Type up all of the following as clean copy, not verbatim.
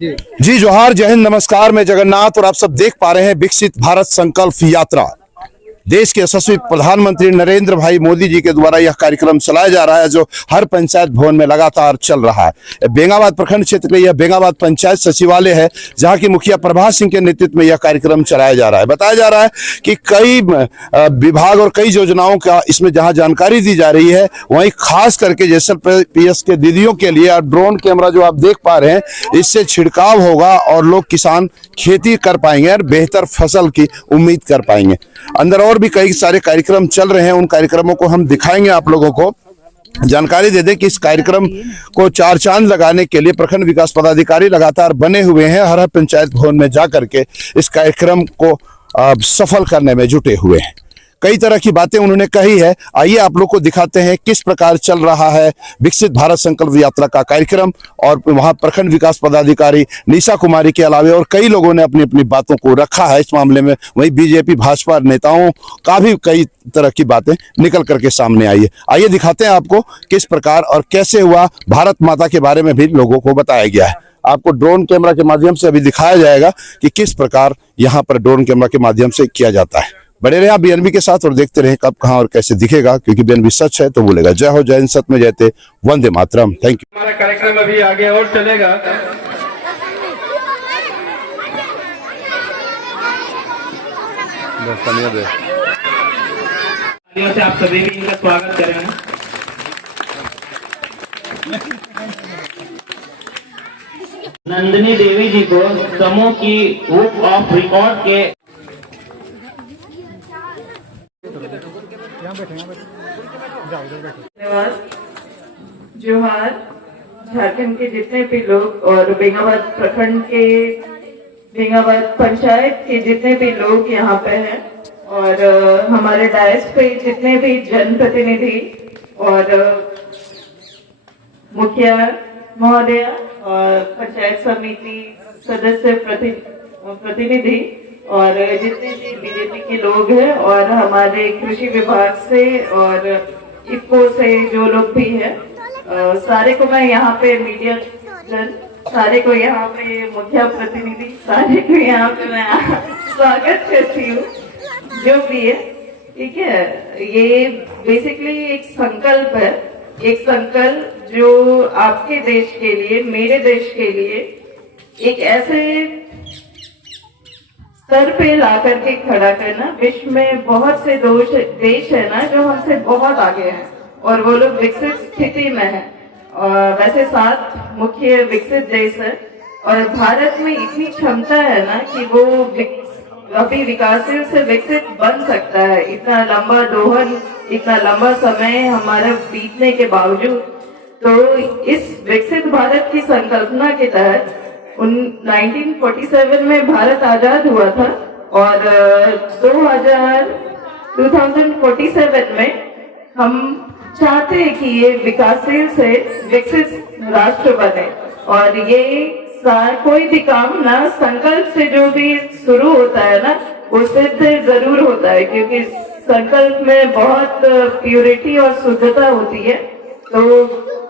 जी जोहार, जय हिंद, नमस्कार। मैं जगन्नाथ और आप सब देख पा रहे हैं विकसित भारत संकल्प यात्रा। देश के यशस्वी प्रधानमंत्री नरेंद्र भाई मोदी जी के द्वारा यह कार्यक्रम चलाया जा रहा है, जो हर पंचायत भवन में लगातार चल रहा है। बेंगाबाद प्रखंड क्षेत्र के यह बेंगाबाद पंचायत सचिवालय है, जहां की मुखिया प्रभा सिंह के नेतृत्व में यह कार्यक्रम चलाया जा रहा है। बताया जा रहा है कि कई विभाग और कई योजनाओं का इसमें जहां जानकारी दी जा रही है, वहीं खास करके जैसे पीएस के दीदियों के लिए ड्रोन कैमरा जो आप देख पा रहे हैं, इससे छिड़काव होगा और लोग किसान खेती कर पाएंगे और बेहतर फसल की उम्मीद कर पाएंगे। अंदर और भी कई सारे कार्यक्रम चल रहे हैं, उन कार्यक्रमों को हम दिखाएंगे आप लोगों को। जानकारी दे दें कि इस कार्यक्रम को चार चांद लगाने के लिए प्रखंड विकास पदाधिकारी लगातार बने हुए हैं, हर पंचायत भवन में जा करके इस कार्यक्रम को सफल करने में जुटे हुए हैं। कई तरह की बातें उन्होंने कही है। आइए आप लोग को दिखाते हैं किस प्रकार चल रहा है विकसित भारत संकल्प यात्रा का कार्यक्रम। और वहां प्रखंड विकास पदाधिकारी निशा कुमारी के अलावे और कई लोगों ने अपनी अपनी बातों को रखा है इस मामले में। वहीं बीजेपी भाजपा नेताओं का भी कई तरह की बातें निकल करके सामने आई है। आइए दिखाते हैं आपको किस प्रकार और कैसे हुआ। भारत माता के बारे में भी लोगों को बताया गया है। आपको ड्रोन कैमरा के माध्यम से अभी दिखाया जाएगा कि किस प्रकार यहाँ पर ड्रोन कैमरा के माध्यम से किया जाता है। बड़े रहे आप बीएनबी के साथ और देखते रहे कब कहां और कैसे दिखेगा, क्योंकि बीएनबी सच है तो बोलेगा। जय हो, जय हिंद, सत्य में जयते, वंदे मातरम। Thank you. हमारा कार्यक्रम अभी आगे और चलेगा। से आप सभी भी इनका स्वागत करेंगे। नंदिनी देवी जी को समूह की बुक ऑफ रिकॉर्ड के धन्यवाद। जोहार, झारखंड के जितने भी लोग और बेंगाबाद प्रखंड के बेंगाबाद पंचायत के जितने भी लोग यहाँ पे हैं और हमारे डायस पे जितने भी जनप्रतिनिधि और मुखिया महोदय और पंचायत समिति सदस्य प्रतिनिधि और जितने भी बीजेपी के लोग हैं और हमारे कृषि विभाग से और इफ्को से जो लोग भी हैं, सारे को मैं यहाँ पे मीडिया जन सारे को यहाँ पे मुखिया प्रतिनिधि सारे को यहाँ पे मैं स्वागत करती हूँ। जो भी है ठीक है, ये बेसिकली एक संकल्प है, एक संकल्प जो आपके देश के लिए, मेरे देश के लिए एक ऐसे स्तर पे ला करके खड़ा करना। विश्व में बहुत से देश है ना जो हमसे बहुत आगे हैं और वो लोग विकसित स्थिति में है। वैसे 7 मुख्य विकसित देश है और भारत में इतनी क्षमता है ना कि वो अभी विकासशील से विकसित बन सकता है। इतना लंबा दोहन, इतना लंबा समय हमारा बीतने के बावजूद, तो इस विकसित भारत की संकल्पना के तहत 1947 में भारत आजाद हुआ था और 2047 में हम चाहते हैं कि ये विकासशील से विकसित राष्ट्र बने। और ये कोई भी काम ना संकल्प से जो भी शुरू होता है ना, वो सिद्ध जरूर होता है, क्योंकि संकल्प में बहुत प्यूरिटी और शुद्धता होती है। तो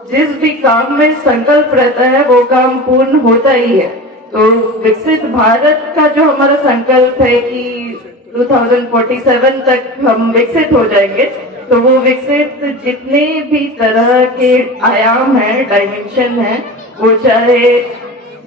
जिस भी काम में संकल्प रहता है वो काम पूर्ण होता ही है। तो विकसित भारत का जो हमारा संकल्प है कि 2047 तक हम विकसित हो जाएंगे, तो वो विकसित जितने भी तरह के आयाम हैं, डायमेंशन है, वो चाहे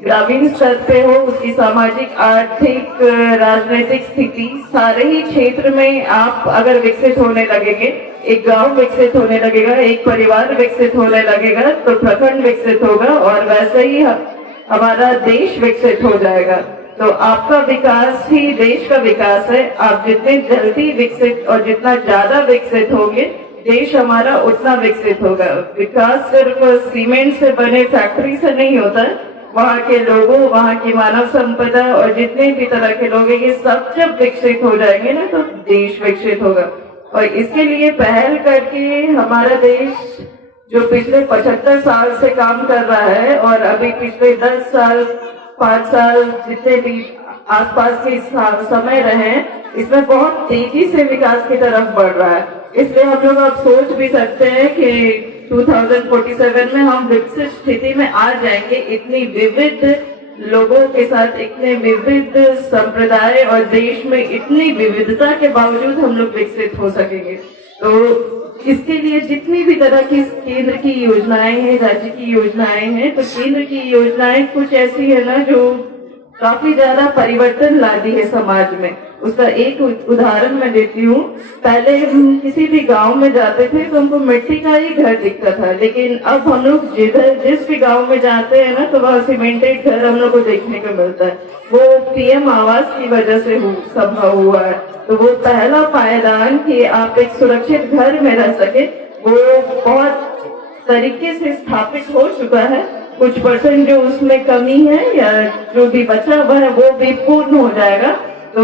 ग्रामीण स्तर पे हो, उसकी सामाजिक, आर्थिक, राजनीतिक स्थिति, सारे ही क्षेत्र में आप अगर विकसित होने लगेंगे, एक गांव विकसित होने लगेगा, एक परिवार विकसित होने लगेगा, तो प्रखंड विकसित होगा और वैसे ही हमारा देश विकसित हो जाएगा। तो आपका विकास ही देश का विकास है। आप जितने जल्दी विकसित और जितना ज्यादा विकसित होंगे, देश हमारा उतना विकसित होगा। विकास सिर्फ सीमेंट से बने फैक्ट्री से नहीं होता है। वहाँ के लोगों, वहाँ की मानव संपदा और जितने भी तरह के लोग हैं, ये सब जब विकसित हो जाएंगे ना, तो देश विकसित होगा। और इसके लिए पहल करके हमारा देश जो पिछले 75 साल से काम कर रहा है और अभी पिछले 10 साल 5 साल जितने भी आसपास के समय रहे, इसमें बहुत तेजी से विकास की तरफ बढ़ रहा है। इसलिए हम लोग अब सोच भी सकते हैं कि 2047 में हम विकसित स्थिति में आ जाएंगे। इतनी विविध लोगों के साथ इतने विविध संप्रदाय और देश में इतनी विविधता के बावजूद हम लोग विकसित हो सकेंगे। तो इसके लिए जितनी भी तरह की केंद्र की योजनाएं हैं, राज्य की योजनाएं हैं, तो केंद्र की योजनाएं कुछ ऐसी है ना जो काफी ज्यादा परिवर्तन लाती है समाज में। उसका एक उदाहरण मैं देती हूँ। पहले हम किसी भी गांव में जाते थे तो हमको मिट्टी का ही घर दिखता था, लेकिन अब हम लोग जिस भी गांव में जाते हैं ना तो वह सीमेंटेड घर हम लोग को देखने को मिलता है। वो पीएम आवास की वजह से संभव हुआ है। तो वो पहला पायदान कि आप एक सुरक्षित घर में रह सके, वो बहुत तरीके से स्थापित हो चुका है। कुछ परसेंट जो उसमें कमी है या जो भी बचा हुआ है वो भी पूर्ण हो जाएगा। तो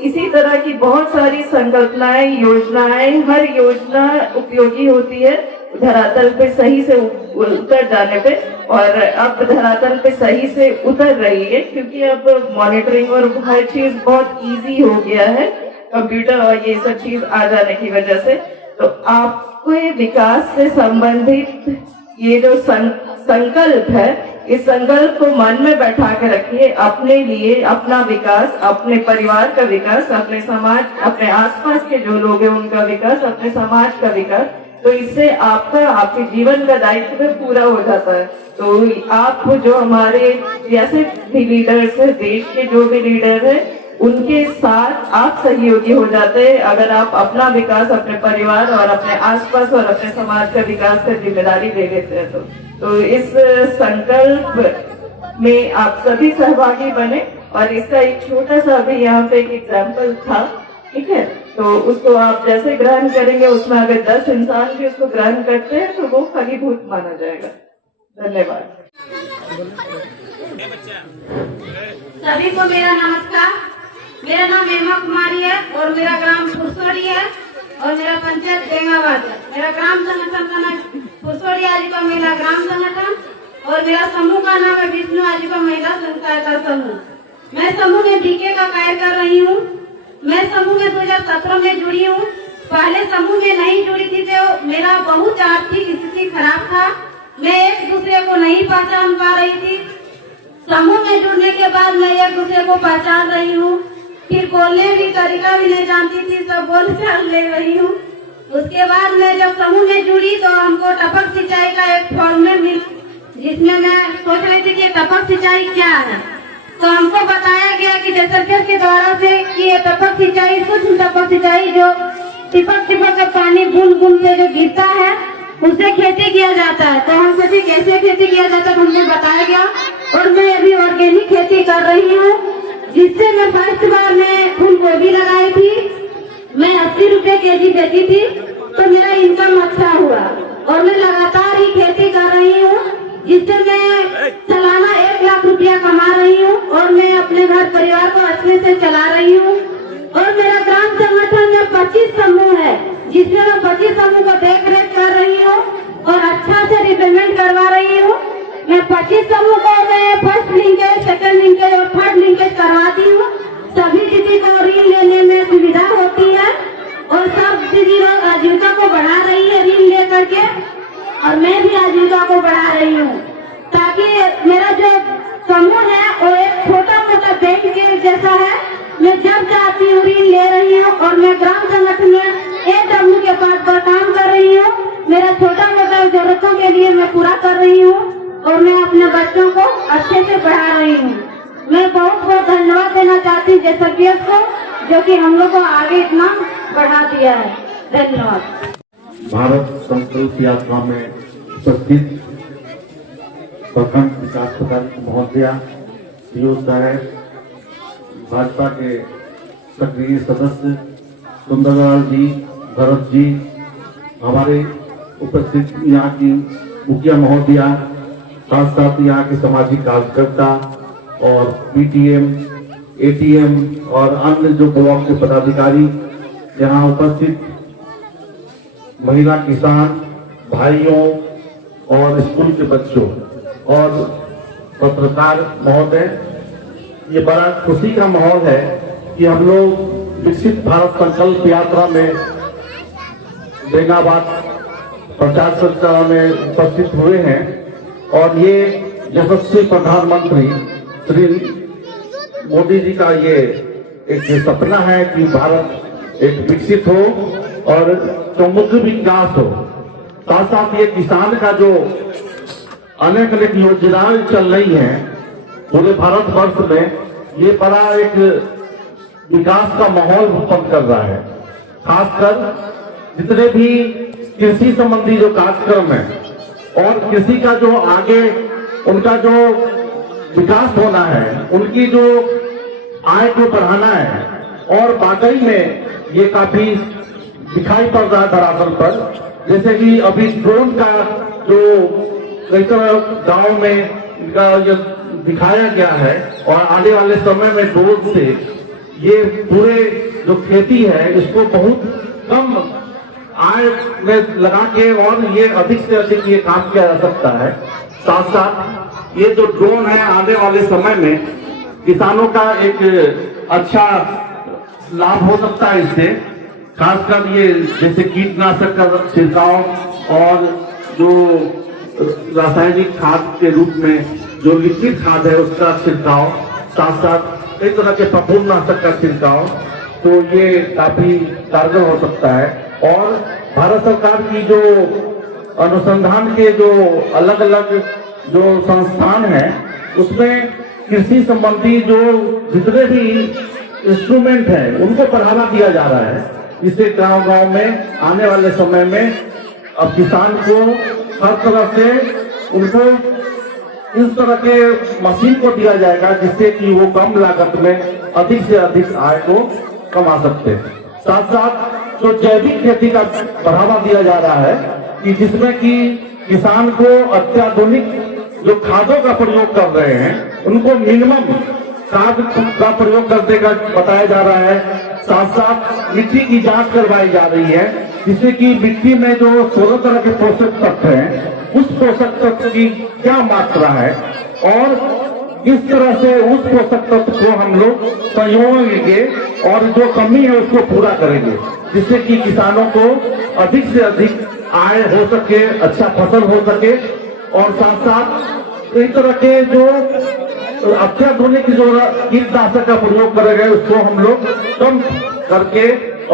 इसी तरह की बहुत सारी संकल्पनाएं, योजनाएं, हर योजना उपयोगी होती है धरातल पे सही से उतर जाने पे, और अब धरातल पे सही से उतर रही है क्योंकि अब मॉनिटरिंग और हर चीज बहुत इजी हो गया है, कंप्यूटर और ये सब चीज आ जाने की वजह से। तो आपको ये विकास से संबंधित ये जो संकल्प है, इस संकल्प को मन में बैठा के रखिए। अपने लिए अपना विकास, अपने परिवार का विकास, अपने समाज, अपने आसपास के जो लोग हैं उनका विकास, अपने समाज का विकास, तो इससे आपका, आपके जीवन का दायित्व पूरा हो जाता है। तो आप जो हमारे जैसे भी लीडर्स है, देश के जो भी लीडर है, उनके साथ आप सहयोगी हो जाते हैं अगर आप अपना विकास, अपने परिवार और अपने आसपास और अपने समाज का विकास का जिम्मेदारी ले लेते हैं। तो इस संकल्प में आप सभी सहभागी बने, और इसका एक छोटा सा भी यहाँ पे एक एग्जाम्पल था, ठीक है? तो उसको आप जैसे ग्रहण करेंगे, उसमें अगर 10 इंसान भी उसको ग्रहण करते हैं तो वो फलीभूत माना जाएगा। धन्यवाद। सभी को मेरा नमस्कार। मेरा नाम हेमा कुमारी है और मेरा ग्राम फुरसोड़ी है और मेरा पंचायत बेंगाबाद है। मेरा ग्राम संगठन का नाम फुरसोड़ी आजीविका महिला ग्राम संगठन, और मेरा समूह का नाम है विष्णु आजीविका महिला सहायता समूह। मैं समूह में बीके का कार्य कर रही हूँ। मैं समूह में 2017 में जुड़ी हूँ। पहले समूह में नहीं जुड़ी थी तो मेरा बहुत आर्थिक स्थिति खराब था। मैं एक दूसरे को नहीं पहचान पा रही थी। समूह में जुड़ने के बाद मैं एक दूसरे को पहचान रही हूँ। फिर बोलने भी तरीका भी नहीं जानती थी, सब बोल चाल ले रही हूँ। उसके बाद मैं जब समूह में जुड़ी तो हमको टपक सिंचाई का एक फॉर्मूला मिला, जिसमें मैं सोच रही थी कि टपक सिंचाई क्या है। तो हमको बताया गया कि जैसलमेर के द्वारा से कि ये टपक सिंचाई, सूक्ष्म टपक सिंचाई, जो टिपक टिपक का पानी बूंद बूंद से जो गिरता है उससे खेती किया जाता है। तो हम सभी कैसे खेती किया जाता है हमको बताया गया, और मैं अभी ऑर्गेनिक खेती कर रही हूँ, जिससे मैं फर्स्ट बार मैं फूल गोभी लगाई थी। मैं 80 रुपए केजी बेची थी, तो मेरा इनकम अच्छा हुआ, और मैं लगातार ही खेती कर रही हूँ, जिससे मैं सालाना 1 लाख रुपया कमा रही हूँ, और मैं अपने घर परिवार को अच्छे से चला रही हूँ। और मेरा ग्राम संगठन में 25 समूह है, जिसमें मैं 25 समूह को देख रेख कर रही हूँ और अच्छा से रिपेमेंट करवा रही हूँ। मैं 25 समूह को मैं फर्स्ट लिंकेज, सेकंड लिंकेज और थर्ड लिंकेज करवाती हूँ। सभी दीदी को ऋण लेने में सुविधा होती है, और सब दीदी लोग आजीविका को बढ़ा रही है ऋण ले करके, और मैं भी आजीविका को बढ़ा रही हूँ, ताकि मेरा जो समूह है वो एक छोटा मोटा बैंक के जैसा है। मैं जब चाहती हूँ ऋण ले रही हूँ, और मैं ग्राम संगठन में AW के पद पर काम कर रही हूँ। मेरा छोटा मोटा जरूरतों के लिए मैं पूरा कर रही हूँ, और मैं अपने बच्चों को अच्छे से पढ़ा रही हूँ। मैं बहुत बहुत धन्यवाद देना चाहती हूँ जैसलमेर को, जो कि हम लोग को आगे इतना बढ़ा दिया है। धन्यवाद। भारत संकल्प यात्रा में उपस्थित प्रखंड विकास पदाधिकारी महोदया, सीओ साहब, भाजपा के सक्रिय सदस्य सुंदरलाल जी, भरत जी, हमारे उपस्थित यहाँ की मुखिया महोदया, साथ साथ यहाँ के सामाजिक कार्यकर्ता और PTM, ATM और अन्य जो ब्लॉक के पदाधिकारी, यहाँ उपस्थित महिला किसान भाइयों और स्कूल के बच्चों और पत्रकार महोदय, ये बड़ा खुशी का माहौल है कि हम लोग विकसित भारत संकल्प यात्रा में बेंगाबाद प्रचार संचार में उपस्थित हुए हैं, और ये यशस्वी प्रधानमंत्री श्री मोदी जी का ये एक सपना है कि भारत एक विकसित हो और समृद्ध विकास हो। साथ साथ ये किसान का जो अनेक अनेक योजनाएं चल रही हैं पूरे भारतवर्ष में, ये बड़ा एक विकास का माहौल उत्पन्न कर रहा है। खासकर जितने भी कृषि संबंधी जो कार्यक्रम है और कृषि का जो आगे उनका जो विकास होना है, उनकी जो आय को बढ़ाना है, और वाकई में ये काफी दिखाई पड़ रहा है धरातल पर। जैसे कि अभी ड्रोन का जो कई तरह गांव में इनका जो दिखाया गया है, और आने वाले समय में ड्रोन से ये पूरे जो खेती है इसको बहुत कम आय में लगा के और ये अधिक से अधिक ये काम किया जा सकता है। साथ साथ ये जो ड्रोन है आने वाले समय में किसानों का एक अच्छा लाभ हो सकता है इससे। खासकर ये जैसे कीटनाशक का छिड़काव और जो रासायनिक खाद के रूप में जो लिक्विड खाद है उसका छिड़काव, साथ साथ कई तरह के फफूंदनाशक का छिड़काव, तो ये काफी कारगर हो सकता है। और भारत सरकार की जो अनुसंधान के जो अलग अलग जो संस्थान हैं उसमें कृषि संबंधी जो जितने भी इंस्ट्रूमेंट हैं उनको बढ़ावा दिया जा रहा है। इससे गांव गांव में आने वाले समय में अब किसान को हर तरह से उनको इस तरह के मशीन को दिया जाएगा जिससे कि वो कम लागत में अधिक से अधिक आय को कमा सकते हैं। साथ साथ जो जैविक खेती का बढ़ावा दिया जा रहा है कि जिसमें कि किसान को अत्याधुनिक जो खादों का प्रयोग कर रहे हैं उनको मिनिमम खाद का प्रयोग करने का बताया जा रहा है। साथ साथ मिट्टी की जांच करवाई जा रही है जिससे कि मिट्टी में जो 16 तरह के पोषक तत्व हैं उस पोषक तत्व की क्या मात्रा है और किस तरह से उस पोषक तत्व को हम लोग संयोजेंगे और जो कमी है उसको पूरा करेंगे, जिससे कि किसानों को अधिक से अधिक आय हो सके, अच्छा फसल हो सके। और साथ साथ इस तरह के जो अत्याधुनिक जो कीटनाशक का प्रयोग करे गए उसको हम लोग कम करके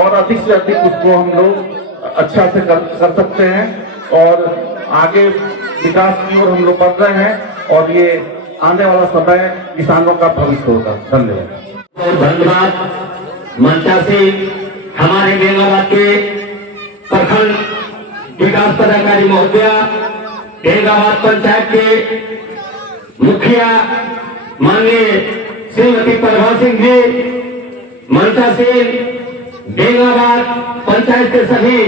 और अधिक से अधिक उसको हम लोग अच्छा से कर सकते हैं और आगे विकास की ओर हम लोग बढ़ रहे हैं और ये आने वाला समय किसानों का भविष्य होगा। धन्यवाद। और धन्यवाद मंचा से हमारे बेंगाबाद के प्रखंड विकास पदाधिकारी महोदया, बेंगाबाद पंचायत के मुखिया माननीय श्रीमती प्रभा सिंह जी, मंचा से बेंगाबाद पंचायत के सभी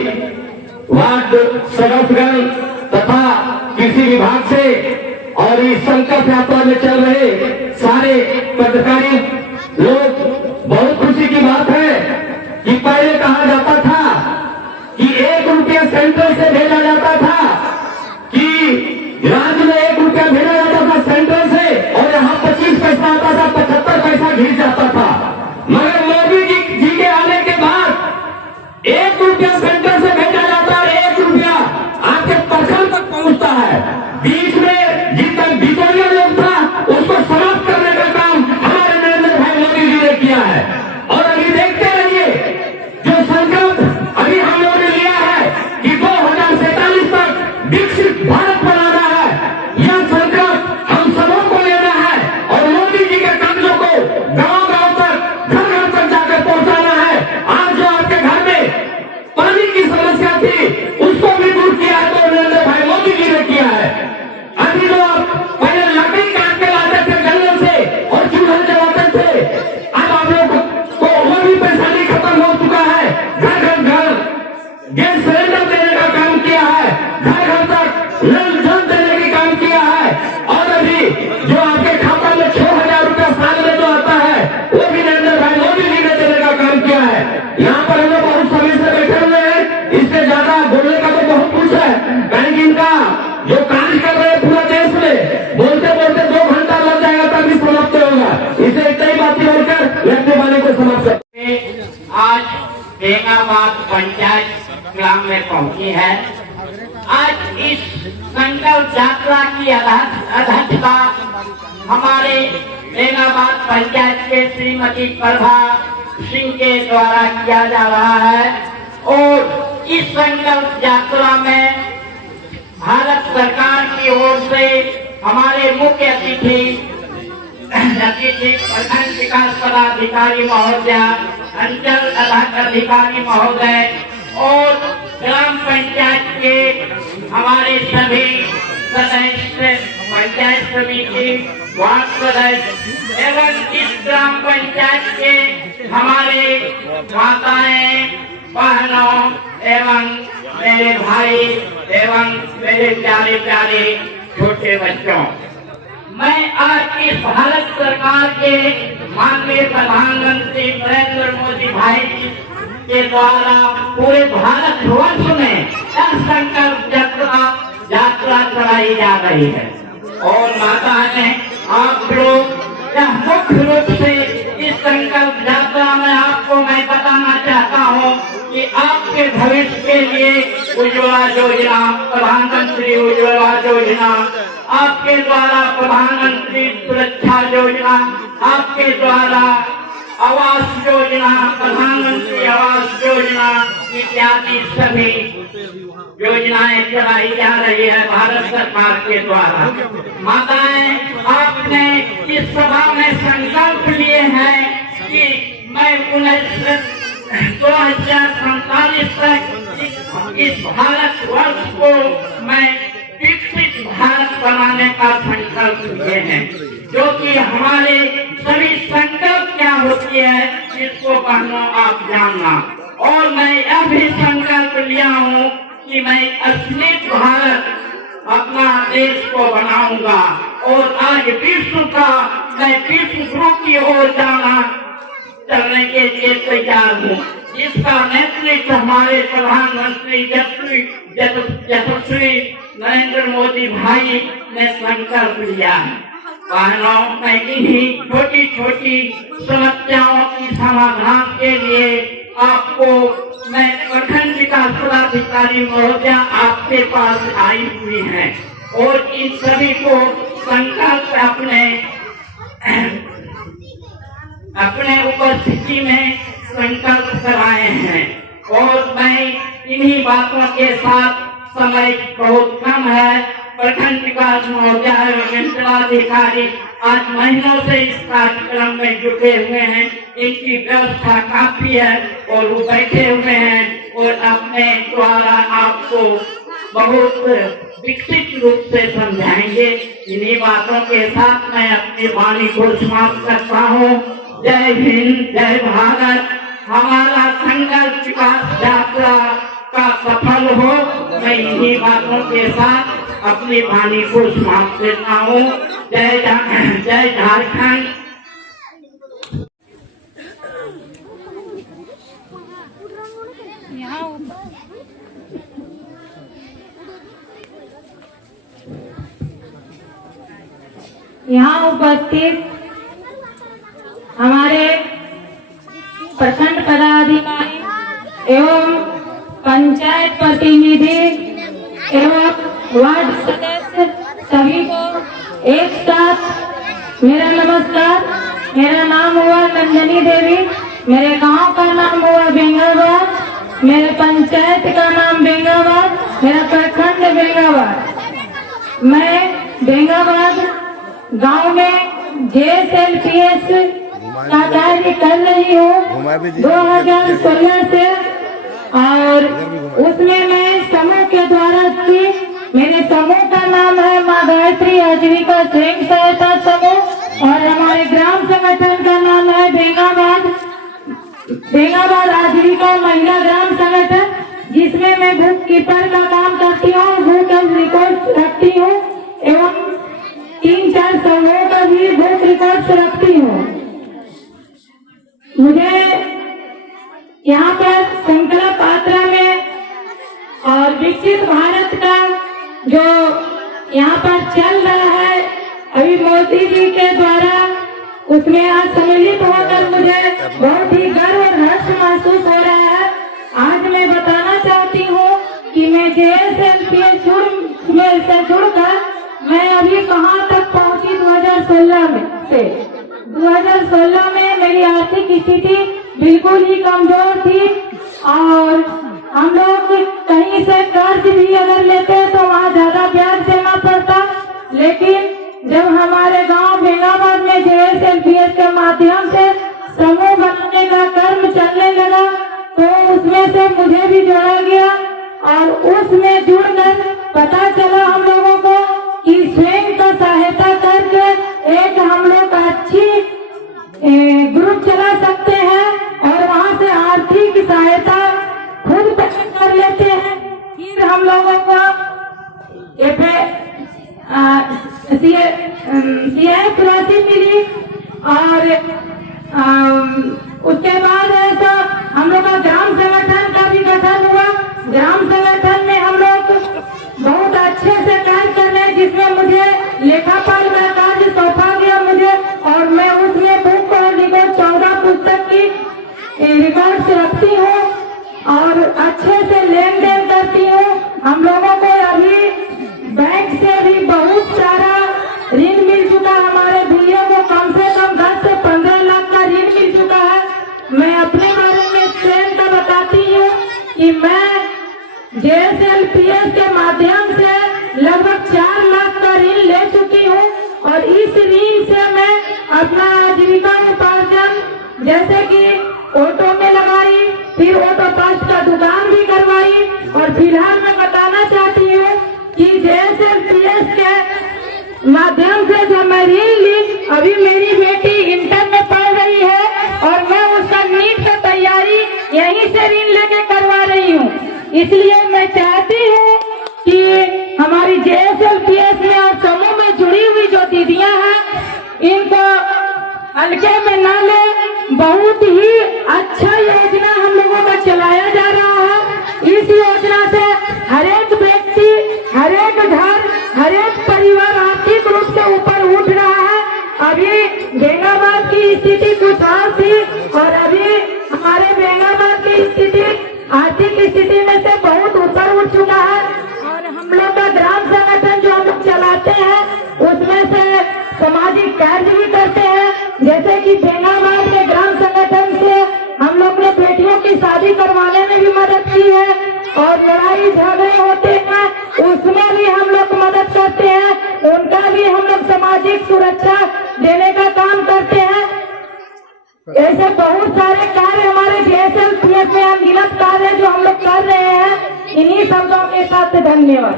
वार्ड सदस्यगण तथा कृषि विभाग से और इस संकल्प यात्रा में चल रहे सारे पदाधिकारी लोग, बहुत खुशी की बात है कि पहले कहा जाता था कि 1 रुपया सेंट्रल से भेजा जाता था, कि राज्य में 1 रुपया भेजा जाता था सेंट्रल से और यहाँ 25 पैसा आता था, 75 पैसा घिस जाता था। मगर मोदी जी के आने के बाद 1 रुपया सेंट्रल से भेजा जाता है, 1 रुपया आपके प्रखंड तक पहुंचता है। बीच में जितना बिचौलिया लोग था उसको समाप्त करने का काम हमारे नरेंद्र भाई मोदी जी ने किया है। और अभी देखते रहिए जो संकल्प अभी हम लोगों ने लिया है कि 2047 तक विकसित भारत बनाना है, यह संकल्प हम सबों को लेना है और मोदी जी के कामों को गांव गांव तक, घर घर तक जाकर पहुंचाना है। आज जो आपके घर में पानी की समस्या थी उसको भी दूर किया है तो नरेंद्र भाई मोदी जी ने किया है। अभी जो आप पहले लकड़ी काट के लाते थे जंगल से और चूल्हा जलाते थे, अब आप लोग को वो भी परेशानी खत्म हो चुका है। घर घर घर गैस सिलेंडर देने का काम किया है, घर घर तक नल जल देने का काम किया है। और अभी जो आपके खाता में 6,000 रुपया साल में जो आता है वो भी नरेंद्र भाई मोदी जी ने देने का काम किया है। यहाँ पर हम लोग बहुत समय से बैठे हुए हैं, इससे ज्यादा बोलने का तो बहुत कुछ है, कहीं इनका जो कार्य कर रहे हैं पूरा देश में बोलते बोलते 2 घंटा लग जाएगा तभी समाप्त होगा। इसे इतनी बातें बोलकर लगने वाले को समाप्त करते। आज बेंगाबाद पंचायत ग्राम में पहुंची है। आज इस संकल्प यात्रा की अध्यक्षता हमारे बेंगाबाद पंचायत के श्रीमती प्रभा सिंह के द्वारा किया जा रहा है। और इस संकल्प यात्रा में भारत सरकार की ओर से हमारे मुख्य अतिथि प्रखंड विकास पदाधिकारी महोदय, अंचल अधिकारी महोदय और ग्राम पंचायत के हमारे सभी सदस्य, पंचायत समिति, वार्ड सदस्य एवं इस ग्राम पंचायत के हमारे माताएं, बहनों एवं मेरे भाई एवं मेरे प्यारे प्यारे छोटे बच्चों, मैं आज इस भारत सरकार के माननीय प्रधानमंत्री नरेंद्र मोदी भाई जी के द्वारा पूरे भारत वर्ष में यह संकल्प यात्रा चलाई जा रही है। और माता ने आप लोग यह मुख्य रूप से इस संकल्प यात्रा में आपको मैं बताना चाहता हूँ कि आपके भविष्य के लिए उज्ज्वला योजना, प्रधानमंत्री उज्ज्वला योजना, आपके द्वारा प्रधानमंत्री सुरक्षा योजना, आपके द्वारा आवास योजना, प्रधानमंत्री आवास योजना इत्यादि सभी योजनाएं चलाई जा रही है भारत सरकार के द्वारा। माताएं, आपने इस सभा में संकल्प लिए हैं कि मैं 2047 तक इस भारत वर्ष को मैं विकसित भारत बनाने का संकल्प लिए हैं, जो कि हमारे सभी संकल्प क्या होती है इसको बहनों आप जानना। और मैं यह भी संकल्प लिया हूँ कि मैं असली भारत अपना देश को बनाऊंगा और आज विश्व का मैं विश्व गुरु की ओर जाना चलने के लिए तैयार हूँ। इसका नेतृत्व हमारे प्रधानमंत्री यशस्वी नरेंद्र मोदी भाई ने संकल्प लिया है। बहनों, मैं इन्हीं छोटी छोटी समस्याओं की समाधान के लिए आपको मैं प्रखंड विकास पदाधिकारी महोदय आपके पास आई हुई है और इन सभी को संकल्प अपने उपस्थिति में संकल्प कराए हैं। और मैं इन्हीं बातों के साथ, समय बहुत कम है, प्रखंड विकास महोदय एवं अंचलाधिकारी आज महीनों से इस कार्यक्रम में जुटे हुए हैं, इनकी व्यवस्था काफी है और वो बैठे हुए हैं और अपने द्वारा आपको बहुत विकसित रूप से समझाएंगे। इन्हीं बातों के साथ मैं अपनी वाणी को समाप्त करता हूँ। जय हिंद, जय भारत। हमारा संकल्प विकास यात्रा का सफल हो, मैं इन्हीं बातों के साथ अपनी वाणी को समाप्त करता हूँ। जय झारखंड। यहाँ उपस्थित हमारे प्रखंड पदाधिकारी एवं पंचायत प्रतिनिधि एवं वार्ड सदस्य सभी को एक साथ मेरा नमस्कार। मेरा नाम हुआ नंदनी देवी, मेरे गांव का नाम हुआ बेंगाबाद, मेरे पंचायत का नाम बेंगाबाद, मेरा प्रखंड बेंगाबाद। मैं बेंगाबाद गांव में JSLPS का कार्य कर रही हूँ 2016 से, और उसमें मैं समूह के द्वारा की, मेरे समूह का नाम है माँ गायत्री आजीविका स्वयं सहायता समूह और हमारे ग्राम संगठन का नाम है बेंगाबाद आजीविका महिला ग्राम संगठन, जिसमें मैं बुक कीपर का काम करती हूँ, बुक रिकॉर्ड रखती हूँ एवं 3-4 समूहों का भी बुक रिकॉर्ड रखती हूँ। मुझे यहाँ पर संकल्प यात्रा में और विकसित भारत का जो यहाँ पर चल रहा है अभी मोदी जी के द्वारा, उसमें आज सम्मिलित होकर मुझे बहुत ही गर्व और हर्ष महसूस हो रहा है। आज मैं बताना चाहती हूँ कि मैं JSLPS में से जुड़कर मैं अभी कहाँ तक पहुँची 2016 में से। 2016 में मेरी आर्थिक स्थिति बिल्कुल ही कमजोर थी और हम लोग कहीं से कर्ज भी अगर लेते तो वहाँ ज्यादा ब्याज देना पड़ता। लेकिन जब हमारे गांव बेंगाबाद में JSLPS के माध्यम से समूह बनाने का कर्म चलने लगा तो उसमें से मुझे भी जोड़ा गया और उसमें जुड़कर पता चला हम लोगों को कि स्वयं का सहायता करके एक हम लोग अच्छी ग्रुप चला सकते हैं और वहाँ से आर्थिक सहायता खुद कर लेते हैं। फिर हम लोगों को CIF राशि मिली और उसके बाद ऐसा हम लोग का ग्राम संगठन का भी गठन हुआ। ग्राम संगठन में हम लोग बहुत अच्छे से कार्य कर रहे हैं, जिसमें मुझे लेखापाल का कार्य सौंपा गया मुझे और मैं उसमें बुक और रिकॉर्ड 14 पुस्तक की रिकॉर्ड रखती हूँ और अच्छे से लेन देन करती हूँ। हम लोगों को अभी बैंक से भी बहुत सारा ऋण मिल चुका है। हमारे भैया को कम से कम 10 से 15 लाख का ऋण मिल चुका है। मैं अपने बारे में स्वयं का बताती हूँ कि मैं JSLPS के माध्यम से लगभग 4 लाख का ऋण ले चुकी हूँ और इस ऋण से मैं अपना आजीविका उपार्जन जैसे कि ऑटो में लगाई, फिर ऑटो पास का दुकान भी करवाई और फिलहाल मैं बताना चाहती हूँ कि JSLPS के माध्यम से जो मैं ऋण ली, अभी मेरी बेटी इंटर में पढ़ रही है और मैं उसका नीट की तैयारी यहीं से ऋण लेके करवा रही हूँ। इसलिए मैं चाहती हूँ कि हमारी JSLPS में और समूह में जुड़ी हुई जो दीदियां हैं इनको हल्के में ना ले। बहुत ही अच्छा योजना हम लोगों का चलाया जा रहा है। इस योजना से हर एक व्यक्ति, हर एक घर, हर एक परिवार आर्थिक रूप से ऊपर उठ रहा है। अभी बेंगाबाद की स्थिति कुछ और थी और अभी हमारे बेंगाबाद की स्थिति आर्थिक स्थिति में से बहुत ऊपर उठ चुका है और हम लोग का ग्राम संगठन जो हम लोग चलाते हैं उसमें से सामाजिक कार्य भी करते हैं। जैसे कि बेंगाबाद के ग्राम संगठन से हम लोग ने बेटियों की शादी करवाने में भी मदद की है और लड़ाई झगड़े होते हैं उसमें भी हम लोग मदद करते हैं। उनका भी हम लोग सामाजिक सुरक्षा देने का काम करते हैं। ऐसे बहुत सारे कार्य हमारे JSLPS में अनगिनत कार्य जो हम लोग कर रहे हैं। इन्हीं शब्दों के साथ धन्यवाद।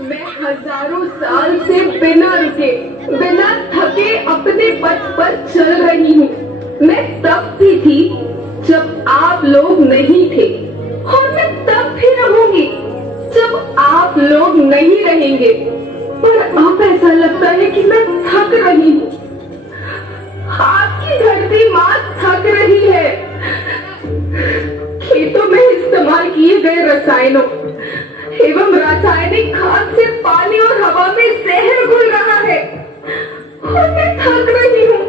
मैं हजारों साल से बिना रुके, बिना थके अपने पथ पर चल रही हूँ। मैं तब भी थी जब आप लोग नहीं थे और मैं तब भी रहूंगी जब आप लोग नहीं रहेंगे। पर अब ऐसा लगता है कि मैं थक रही हूँ। आपकी धरती माँ थक रही है। खेतों में इस्तेमाल किए गए रसायनों एवं रासायनिक खाद से पानी और हवा में जहर घुल रहा है और मैं थक रही हूँ।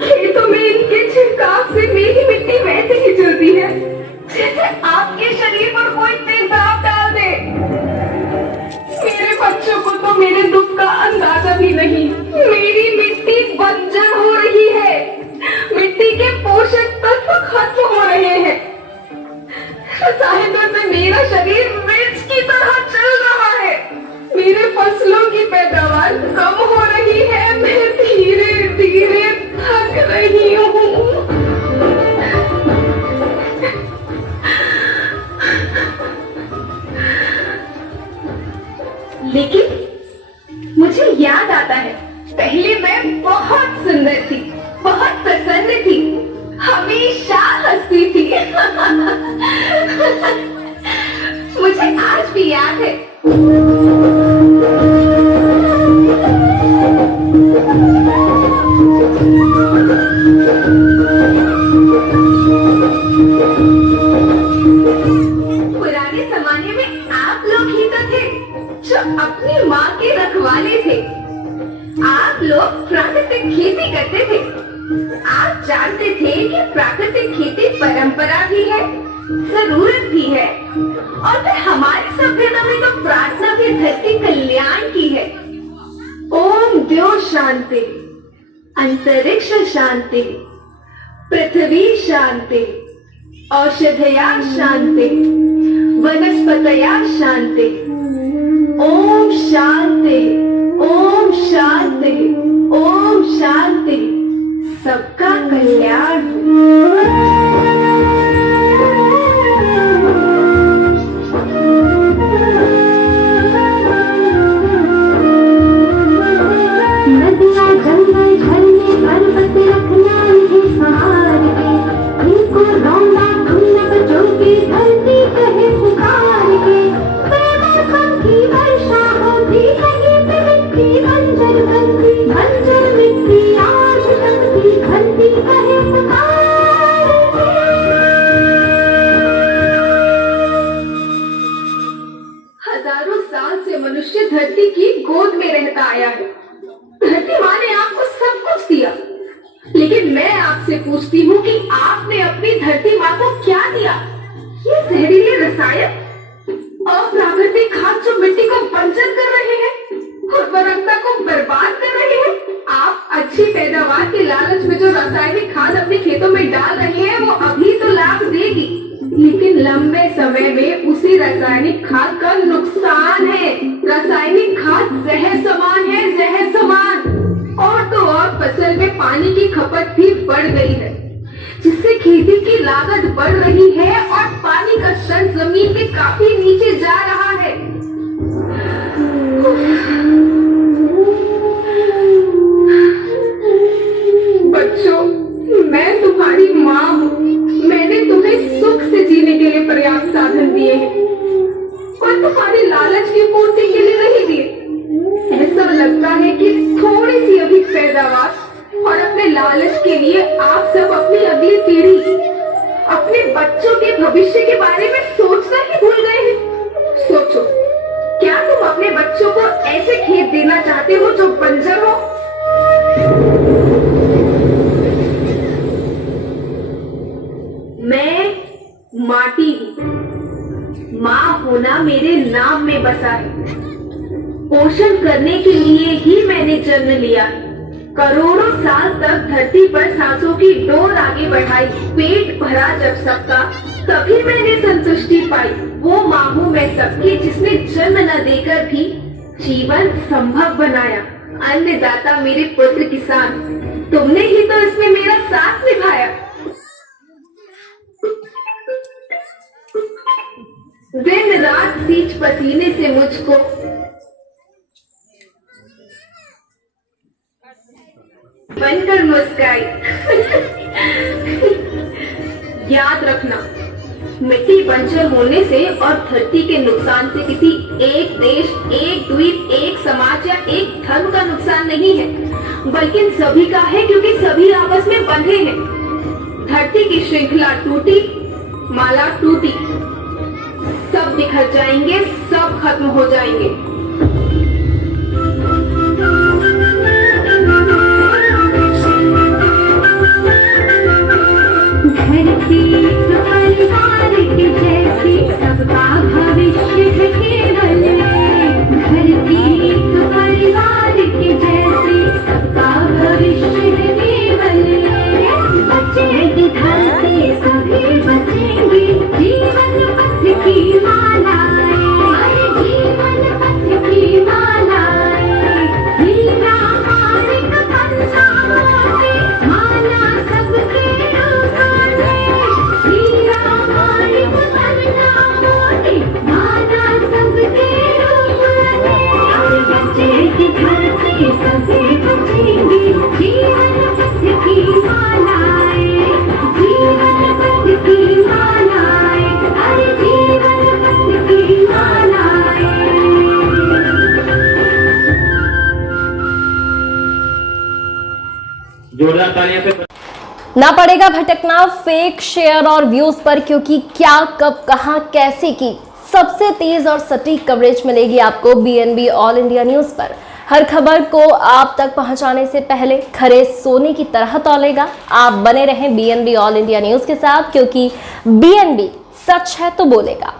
खेतों में इनके छिड़काव से मेरी मिट्टी वैसे ही जलती है जैसे आपके शरीर पर कोई तेजाब डाल दे। मेरे बच्चों को तो मेरे दुख का अंदाजा भी नहीं। मेरी मिट्टी बंजर हो रही है। मिट्टी के पोषक तत्व खत्म हो रहे हैं। रसायनों से मेरा शरीर मिर्च की तरह चल रहा है। मेरे फसलों की पैदावार कम हो रही है। मैं धीरे धीरे थक रही हूँ। लेकिन मुझे याद आता है पहले मैं बहुत सुंदर थी, बहुत प्रसन्न थी, हमेशा हंसती थी। मुझे आज भी याद है। पुराने जमाने में आप लोग ही तो थे जो अपनी माँ के रखवाले थे। आप लोग प्राकृतिक खेती करते थे। आप जानते थे कि प्राकृतिक खेती परंपरा भी है, जरूरत भी है और फिर हमारी सभ्यता में तो प्रार्थना भी शांति, अंतरिक्ष शांति, पृथ्वी शांति, औषधया शांति, वनस्पतया शांति। ओम शांति, ओम शांति, ओम शांति। सबका कल्याण हो। हजारों साल से मनुष्य धरती की गोद में रहता आया है। धरती माँ ने आपको सब कुछ दिया, लेकिन मैं आपसे पूछती हूँ कि आपने अपनी धरती माँ को क्या दिया? ये जहरीले रसायन, अप्राकृतिक खाद जो मिट्टी को बंजर कर रहे हैं, उर्वरकता को बर्बाद कर रहे हैं। आप अच्छी पैदावार के लालच में जो रासायनिक खाद अपने खेतों में डाल रहे हैं वो अभी तो लाभ देगी, लेकिन लंबे समय में उसी रासायनिक खाद का नुकसान है। रासायनिक खाद जहर समान है, जहर समान। और तो और फसल में पानी की खपत भी बढ़ गई है, जिससे खेती की लागत बढ़ रही है और पानी का स्तर जमीन के काफी नीचे जा रहा है। बच्चों, मैं तुम्हारी माँ हूँ। मैंने तुम्हें सुख से जीने के लिए पर्याप्त साधन दिए हैं और तुम्हारी लालच की पूर्ति के लिए नहीं दिए। ऐसा लगता है कि थोड़ी सी अधिक पैदावार और अपने लालच के लिए आप सब अपनी अगली पीढ़ी, अपने बच्चों के भविष्य के बारे में सोचना ही भूल गए हैं। सोचो, क्या तुम अपने बच्चों को ऐसे खेत देना चाहते हो जो बंजर हो? मैं माटी हूँ। माँ होना मेरे नाम में बसा है। पोषण करने के लिए ही मैंने जन्म लिया। करोड़ों साल तक धरती पर सांसों की डोर आगे बढ़ाई। पेट भरा जब सबका, तभी मैंने संतुष्टि पाई। वो माँ हूँ मैं सबकी, जिसने जन्म न देकर भी जीवन संभव बनाया। अन्नदाता मेरे पुत्र किसान, तुमने ही तो इसमें मेरा साथ निभाया। दिन रात सींच पसीने से मुझको बनकर मुस्काई। याद रखना, मिट्टी बंजर होने से और धरती के नुकसान से किसी एक देश, एक द्वीप, एक समाज या एक धर्म का नुकसान नहीं है, बल्कि सभी का है, क्योंकि सभी आपस में बंधे हैं। धरती की श्रृंखला टूटी, माला टूटी, सब बिखर जाएंगे, सब खत्म हो जाएंगे। धरती परिवार के जैसे सबका भविष्य है केवल। धरती परिवार के जैसे सबका भविष्य है केवल। बचेगी धरती, सभी बचेंगे। जीवन पथ की मालाएं, जीवन पथ की मालाएं। हीरा माणिक कंसा मोती, माला सबके उठाने। हीरा माणिक कंसा मोती, माला सबके उठाने। बचेगी धरती, सभी बचेंगे। जीवन पथ की मालाएं, जीवन पथ की मालाएं। अरे जीवन पथ की मालाएं। जोरदार तालियां से ना पड़ेगा भटकना फेक शेयर और व्यूज पर, क्योंकि क्या, कब, कहां, कैसे की सबसे तेज और सटीक कवरेज मिलेगी आपको बीएनबी ऑल इंडिया न्यूज पर। हर खबर को आप तक पहुंचाने से पहले खरे सोने की तरह तौलेगा। आप बने रहें बीएनबी ऑल इंडिया न्यूज के साथ, क्योंकि बीएनबी सच है तो बोलेगा।